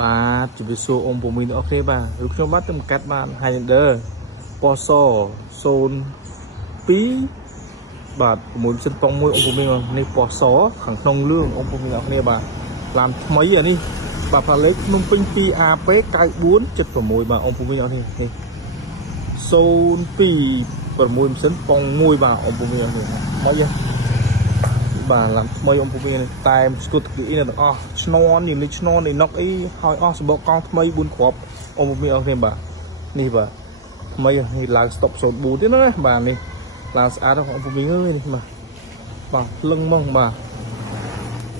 បាទជម្រាបសួរông ពុំមានអរគ្នាបាទឬខ្ញុំបាទទៅកាត់បាន Highlander ពណ៌ស02បាទ6.1ông ពុំមាននេះពណ៌សខាងក្នុងលឿងông ពុំមានអរគ្នាបាទឡានថ្មីអានេះបាទផ្លាលេខភ្នំពេញ 2AP 9476បាទông ពុំមានអរគ្នានេះ02 6.1បាទông ពុំមានអរគ្នាមកយ៉ាបាទឡានថ្មីông ពុំមានតែស្គុតគីនេះទាំងអស់ឆ្នន់នេះឆ្នន់នេះណុកអីហើយអស់សម្បកកង់ថ្មី4គ្រាប់ông ពុំមានអរគ្នាបាទនេះបាទថ្មីនេះឡើងស្តុប04ទៀតណាបាទនេះឡើងស្អាតông ពុំមានអើយនេះបាទលឹងមកបាទ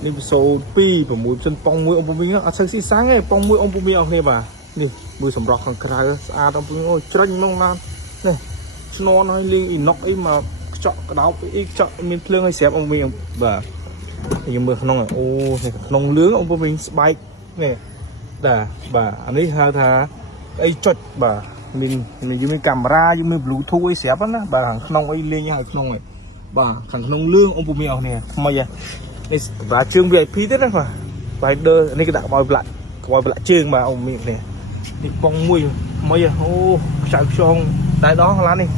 នេះ02 6.1ông ពុំមានអត់សូវស៊ីសាំងទេប៉ុងមួយông ពុំមានអរគ្នាបាទនេះមើលសម្រស់ខាងក្រៅស្អាតông ពុំមានអូច្រាញ់ហ្មងណានេះឆ្នន់ហើយលេងអ៊ីណុកអីមកខ្ចក់ក្តោបអីខ្ចក់មានភ្លើងឲ្យស្រាប់ông មានបាទខ្ញុំមើលក្នុងអូនេះក្នុងលឿងông ពុំមានស្បែកនេះបាទអានេះហៅថាអីចុចបាទមានកាមេរ៉ាយើងមាន Bluetooth អីស្រាប់ណាបាទខាងក្នុងអីលេងឲ្យក្នុងឯងបាទខាងក្នុងលឿងông ពុំមានអរគ្នាថ្មីនេះសម្រាប់ជើង VIP ទេណាបាទបាយដឺនេះក៏ដាក់ក្បោយប្លាក់ជើងបាទông មាននេះប៉ុងមួយថ្មីអូខ្ចៅខ្យងតែដល់ឡាននេះ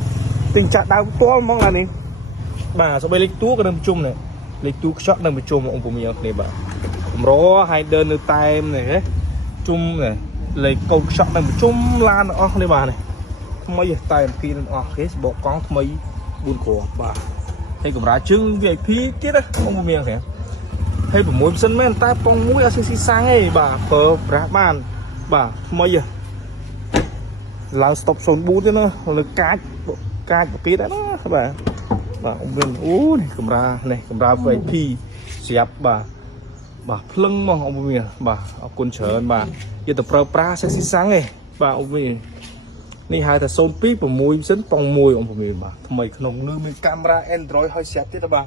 ទិញចាក់ដើមផ្ទាល់ហ្មងឡាននេះបាទសូម្បីលេខតួក៏នឹងប្រជុំនេះលេខតួខ្ចក់នឹងប្រជុំông ពុំមានអរគ្នាបាទកម្រហើយដើរនៅតែមនេះជុំនេះលេខកូនខ្ចក់នឹងប្រជុំឡានអស់គ្នាបាទនេះថ្មីតែអំពីនឹងអស់គេសបកកង់ថ្មី4គ្រាប់បាទហើយកម្រាលជើង VIP ទៀតណាông ពុំមានអរគ្នាហើយ6%មែនតែប៉ុងមួយអត់ស៊ីសាំងទេបាទប្រើប្រាស់បានបាទថ្មីឡើងស្តុប04ទៀតណាលើកាចប្រកេតណាបាទông មានអូនេះកម្រាល VIP ស្រាប់បាទភ្លឹងមកông មានបាទអរគុណច្រើនបាទយកទៅប្រើប្រាស់ស៊ីសាំងទេបាទông មាននេះហៅថា02 6.1ông មានបាទថ្មីក្នុងនឹងមានកាមេរ៉ា Android ហើយស្រាប់ទៀតបាទ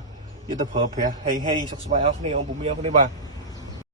យកទៅប្រើប្រាស់ហេសុខស្បាយអស់គ្នាông មានអរគ្នាបាទ